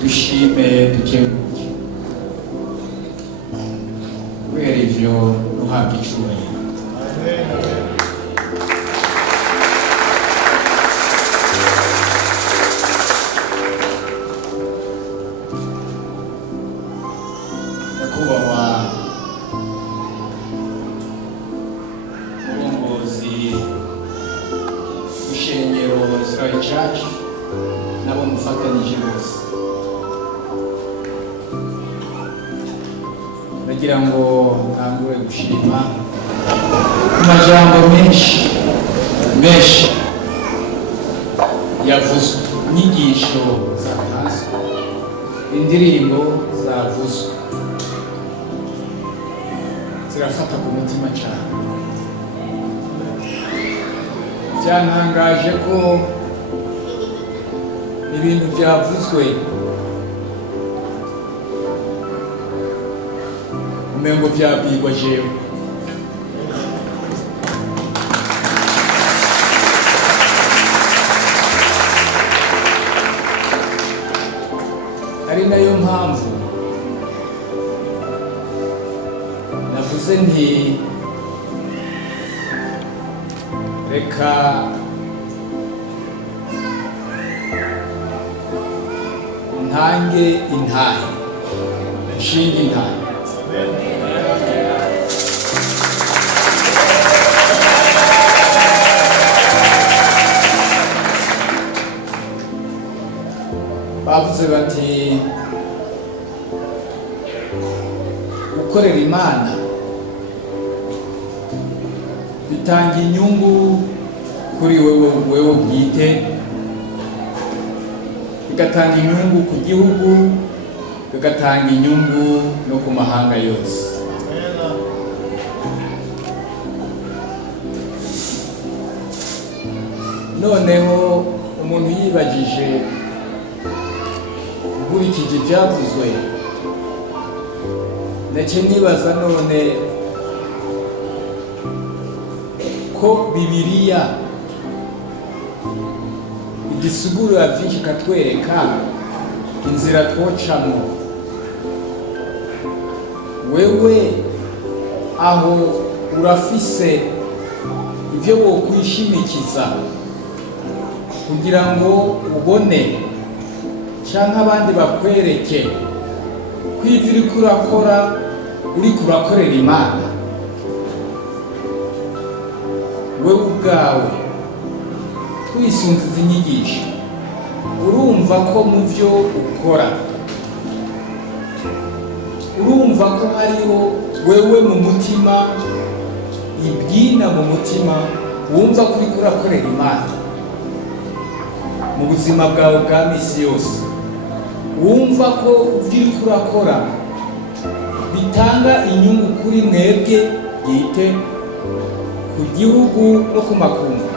dushime dukenguke kubera ivyo nuhabwa icubahiro. Nyakubahwa murongozi w'ishengero Israel Church nabo mufatanije bose, ndagira ngo ntangure gushima amajambo menshi yavuzwe, inyigisho zatanzwe, indirimbo zavuzwe, zirafata ku mutima cyane. Byantangaje ko ibintu byavuzwe umengo byabwirwa jewe. Ari nayo mpamvu navuze nti reka ntange intahe, nshinge intahe. Bavuze bati gukorera Imana bitanga inyungu kuri wewe bwite, bigatanga inyungu ku gihugu, bigatanga inyungu no ku mahanga yose. Noneho umuntu yibagije nkurikije ibyavuzwe, ndetse nibaza none ko Bibiliya igisigurira byinshi, katwereka inzira twocamo. Wewe aho urafise ibyo wokwishimikiza kugira ngo ubone cyangwa abandi bakwereke ko ivyo uriko urakora uriko urakorera Imana. Wewe ubwawe twisunze izi nyigisho, urumva ko mu byo ukora, urumva ko hariho wewe mu mutima, ibwina mu mutima, wumva ko uriko urakorera Imana mu buzima bwawe bwa misi yose, wumva ko ivyo uriko urakora bitanga inyungu kuri mwebwe bwite, ku gihugu no ku makungu.